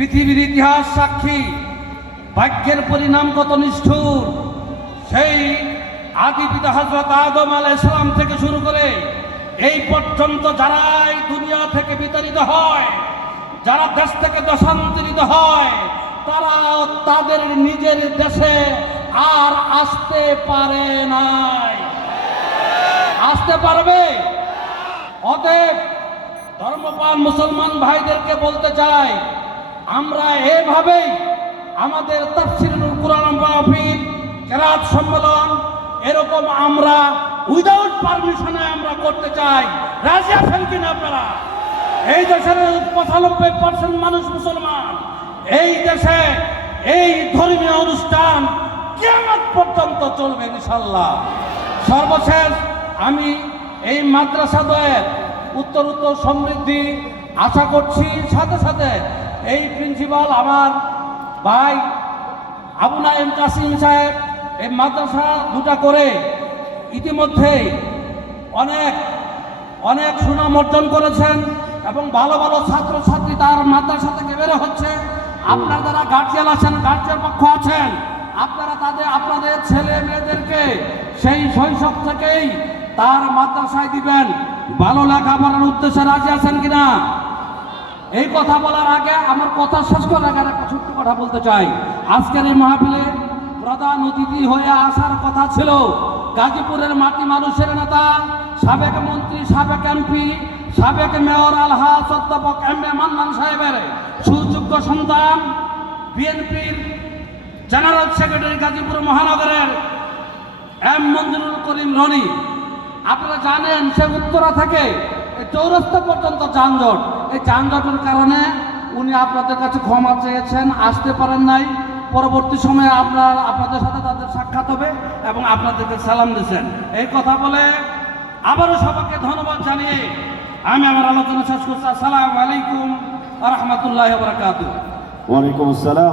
পৃথিবীর ইতিহাস সাক্ষী, ভাগ্যের পরিণাম কত নিষ্ঠুর। সেই আদি পিতা হজরত আদম আলাই সালাম থেকে শুরু করে এই পর্যন্ত যারাই দুনিয়া থেকে বিতাড়িত হয়, যারা দেশ থেকে দেশান্তরিত হয় তারা তাদের নিজের দেশে আর আসতে পারে নাই। আসতে পারবে? অতএব ধর্মপাল মুসলমান ভাইদেরকে বলতে চাই আমরা এভাবেই আমাদের তাফসিরুল কোরআন মাহফিল, কেরাত সম্মেলন, এরকম আমরা উইদাউট পারমিশনে আমরা করতে চাই। রাজি আছেন কিনা আপনারা? এই দেশের পঁচানব্বই পার্সেন্ট মানুষ মুসলমান। এই দেশে এই ধর্মীয় অনুষ্ঠান কেমন পর্যন্ত চলবে ইনশাল্লাহ সর্বশেষ আমি এই মাদ্রাসা দয়ের উত্তর উত্তর সমৃদ্ধি আশা করছি, সাথে সাথে এই প্রিন্সিপাল আমার ভাই আবু নাইম কাসিম সাহেব এই মাদ্রাসা দুটা করে ইতিমধ্যেই অনেক অনেক সুনাম অর্জন করেছেন এবং ভালো ভালো ছাত্রছাত্রী তার মাদ্রাসা থেকে বেরো হচ্ছে। আপনার যারা গার্জিয়ান আছেন গার্জিয়ান পক্ষ আছেন, আপনারা তাদের, আপনাদের ছেলে মেয়েদেরকে সেই শৈশব থেকেই তার মাদ্রাসায় দিবেন। ভালো লেখাপড়ার উদ্দেশ্যে রাজি আছেন কিনা? এই কথা বলার আগে আমার কথা শেষ করার আগে একটা ছোট্ট কথা বলতে চাই। আজকের এই মাহফিলে প্রধান অতিথি হয়ে আসার কথা ছিল, গাজীপুরের মাটি মানুষের নেতা, সাবেক মন্ত্রী, সাবেক এমপি, সাবেক মেয়র আলহাজ অধ্যাপক এম এ মান্নান সাহেবের সুযোগ্য সন্তান, বিএনপির জেনারেল সেক্রেটারি গাজীপুর মহানগরের এম মঞ্জুরুল করিম রনি। আপনারা জানেন সে উত্তরা থেকে এই চৌরাস্তা পর্যন্ত যানজট। এই যানজটের কারণে উনি আপনাদের কাছে ক্ষমা চেয়েছেন, আসতে পারেন নাই। পরবর্তী সময়ে আপনার আপনাদের সাথে তাদের সাক্ষাৎ হবে এবং আপনাদেরকে সালাম দিয়েছেন এই কথা বলে আবারও সবাইকে ধন্যবাদ জানিয়ে আমি আমার আলোচনা শেষ করছি। আসসালামু আলাইকুম রহমতুল্লাহ বরকাতুহ। ওয়ালাইকুম আসসালাম